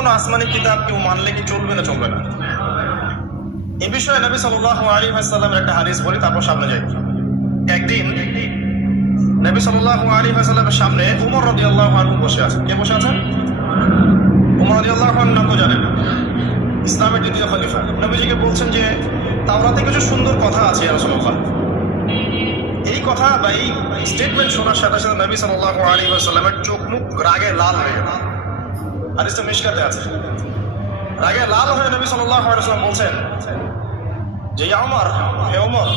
কোনো আসমানি কিতাব কেউ মানলে কি চলবে না চলবে না? এই বিষয়ে নবী সাল্লাল্লাহু আলাইহি ওয়াসাল্লামের একটা হাদিস বলি, তারপর সামনে যাই। একদিন নবী সাল্লাল্লাহু আলাইহি ওয়াসাল্লামের সামনে উমর রাদিয়াল্লাহু আনহু বসে আছেন। কে বসে আছেন? উমর রাদিয়াল্লাহু আনহু নাম তো জানেন, ইসলামের দ্বিতীয় খলিফা। নবীজিকে বলছেন যে তাওরাতে কিছু সুন্দর কথা আছে ইয়া রাসূলুল্লাহ। এই কথা বা এই স্টেটমেন্ট শোনার সাথে সাথে নবী সাল্লাল্লাহু আলাইহি ওয়াসাল্লামের চোখ মুখ রাগে লাল হয়ে গেল। হাদিসটা মিশকাতে আছে। রাগে লাল হয়ে নবী সাল্লাল্লাহু আলাইহি ওয়াসাল্লাম বলছেন যে ইয়া উমর, হে উমর,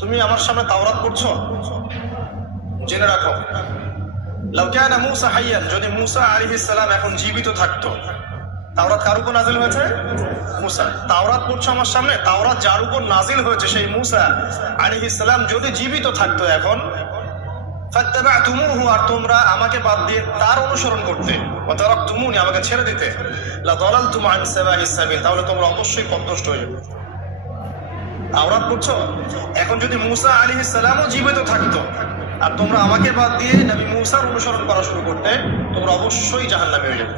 তুমি আমার সামনে তাওরাত পড়ছো? জেনে রাখো, লাউ কানা মূসা হাইয়ান, যদি মূসা আলাইহিস সালাম এখন জীবিত থাকতো। তাওরাত কার উপর নাজিল হয়েছে? মূসা। তাওরাত পড়ছো আমার সামনে, তাওরাত যার উপর নাজিল হয়েছে সেই মূসা আলাইহিস সালাম যদি জীবিত থাকতো এখন, ফাত্তাবা'তুমুহু, আর তোমরা আমাকে বাদ দিয়ে তার অনুসরণ করতে, ওয়া তারাকতুমুনি, আমাকে ছেড়ে দিতে, লা দালালতুম আন সাওয়াইস সাবিল, তাহলে তোমরা অবশ্যই পথভ্রষ্ট হয়ে যাবে। তাওরাত পড়ছো, এখন যদি মূসা আলাইহিস সালামও জীবিত থাকতো আর তোমরা আমাকে বাদ দিয়ে নবী মূসার অনুসরণ করা শুরু করতে, তোমরা অবশ্যই জাহান্নামে হয়ে যাবে।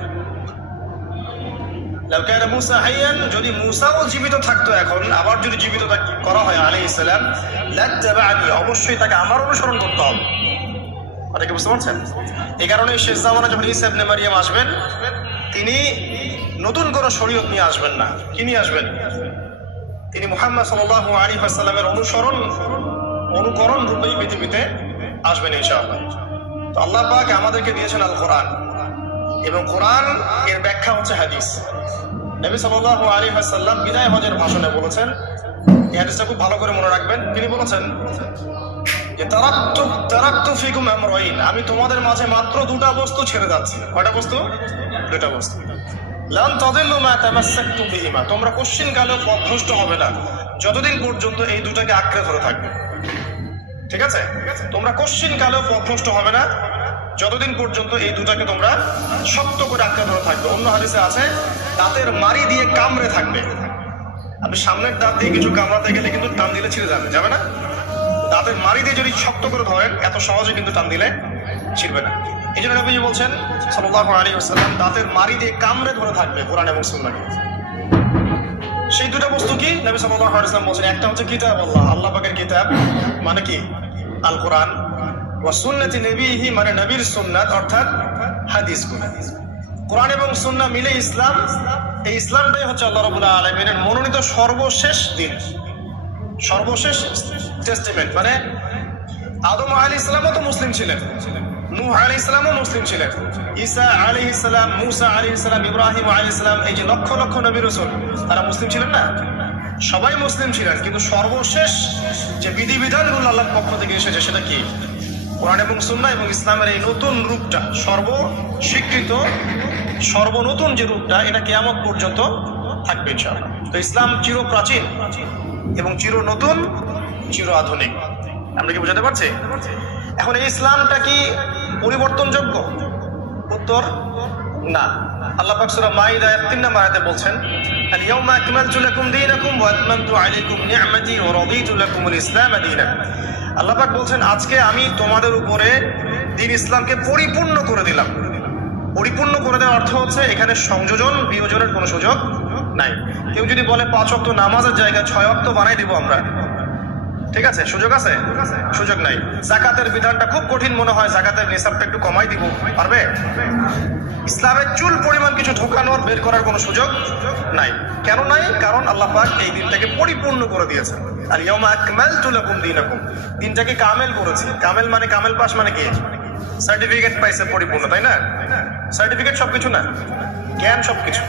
লাউ কানা মূসা হাইয়ান, যদি মূসাও জীবিত থাকতো এখন, আবার যদি জীবিত করা হয় আলাইহিস সালাম, লাত্তাবা'নি, অবশ্যই তাকে আমার অনুসরণ করতে হবে। অনেকে বুঝতে পারছেন? এই কারণে শেষ জামানায় যখন ঈসা ইবনে মারইয়াম আসবেন, তিনি নতুন কোনো শরীয়ত নিয়ে আসবেন না। কি নিয়ে আসবেন? তিনি মুহাম্মদ সাল্লাল্লাহু আলাইহি ওয়াসাল্লামের অনুকরণ রূপেই পৃথিবীতে আসবেন ইনশাআল্লাহ। তো আল্লাহ পাক আমাদেরকে দিয়েছেন আল কোরআন, এবং কোরআন এর ব্যাখ্যা হচ্ছে হাদিস। নবী সাল্লাল্লাহু আলাইহি ওয়াসাল্লাম বিদায় হজের ভাষণে বলেছেন, এই হাদিসটা খুব ভালো করে মনে রাখবেন। তিনি বলেছেন যে তারাকতু ফিকুম আমরাইন, আমি তোমাদের মাঝে মাত্র দুটা বস্তু ছেড়ে যাচ্ছি। কয়টা বস্তু? দুটা বস্তু। লান তাদিল্লু মা তামাসসাকতুম বিহিমা, তোমরা কোশ্চিন কালেও পথভ্রষ্ট হবে না যতদিন পর্যন্ত এই দুটাকে আঁকড়ে ধরে থাকবে। ঠিক আছে? তোমরা কোশ্চিন কালেও পথভ্রষ্ট হবে না যতদিন পর্যন্ত এই দুটাকে তোমরা শক্ত করে আঁকড়ে ধরে থাকবে। অন্য হাদিসে আছে দাঁতের মাড়ি দিয়ে কামড়ে থাকবে। আপনি সামনের দাঁত দিয়ে কিছু কামড়াতে গেলে কিন্তু টান দিলে ছিঁড়ে যাবে, যাবে না? দাঁতের মাড়ি দিয়ে যদি শক্ত করে ধরেন, এত সহজে কিন্তু টান দিলে ছিঁড়বে না। এই জন্য নবীজি বলছেন সাল্লাল্লাহু আলাইহি ওয়াসাল্লাম দাঁতের মাড়ি দিয়ে কামড়ে ধরে থাকবে কোরআন এবং সুন্নাহকে। সেই দুটো বস্তু কি? নবী সাল্লাল্লাহু আলাইহি ওয়াসাল্লাম বলছেন, একটা হচ্ছে কিতাব আল্লাহ, আল্লাহ পাকের কিতাব, মানে কি? আল কোরআন, ওয়া সুন্নতি নবীহি, মানে নবীর সুন্নাত, অর্থাৎ হাদিসগুলো। কোরআন এবং সুন্নাহ মিলে ইসলাম। এই ইসলামটাই হচ্ছে আল্লাহ রাব্বুল আলামিনের মনোনীত সর্বশেষ দিন, সর্বশেষ টেস্টামেন্ট। মানে আদম আলাইহিস সালামও তো মুসলিম ছিলেন, নূহ আলাইহিস সালামও মুসলিম ছিলেন, ঈসা আলাইহিস সালাম, মূসা আলাইহিস সালাম, ইব্রাহিম আলাইহিস সালাম, এই যে লক্ষ লক্ষ নবী রাসূল, তারা মুসলিম ছিলেন না? সবাই মুসলিম ছিলেন, কিন্তু সর্বশেষ যে বিধিবিধানগুলো আল্লাহর পক্ষ থেকে এসেছে সেটা কি? কোরআন এবং সুন্নাহ এবং ইসলামের এই নতুন রূপটা, সর্বস্বীকৃত সর্বনতুন যে রূপটা, এটা কিয়ামত পর্যন্ত থাকবে ইনশাআল্লাহ। তো ইসলাম চির প্রাচীন এবং চির নতুন, চির আধুনিক। আমরা কি বোঝাতে পারছি? এখন এই ইসলামটা কি পরিবর্তনযোগ্য? উত্তর না। আল্লাহ পাক সূরা মাইদা 3 নম্বর আয়াতে বলছেন, আল ইয়াউমা আকমালতু লাকুম দীনাকুম ওয়া আতমামতু আলাইকুম নি'মাতি ওয়া রাদিতু লাকুমুল ইসলাম দীনান। আল্লাহ পাক বলছেন, আজকে আমি তোমাদের উপরে দ্বীন ইসলামকে পরিপূর্ণ করে দিলাম। পরিপূর্ণ করে দেওয়ার অর্থ হচ্ছে এখানে সংযোজন বিয়োজনের কোনো সুযোগ নাই। কেউ যদি বলে 5 ওয়াক্ত নামাজের জায়গায় 6 ওয়াক্ত বানাই দিব আমরা, ঠিক আছে? সুযোগ আছে? সুযোগ নাই। যাকাতের বিধানটা খুব কঠিন মনে হয়, যাকাতের নিসাবটা একটু কমাই দিব, পারবে? ইসলামের চুল পরিমাণ কিছু ঢোকানোর, বের করার কোনো সুযোগ নাই। কেন নাই? কারণ আল্লাহ পাক এই দিনটাকে পরিপূর্ণ করে দিয়েছেন। আর ইয়াউমা আকমালতু লাকুম দীনাকুম, দিনটাকে কামেল করেছি। কামেল মানে, কামেল পাস মানে কি? সার্টিফিকেট পাইছে পরিপূর্ণ, তাই না? সার্টিফিকেট সবকিছু না, জ্ঞান সবকিছু।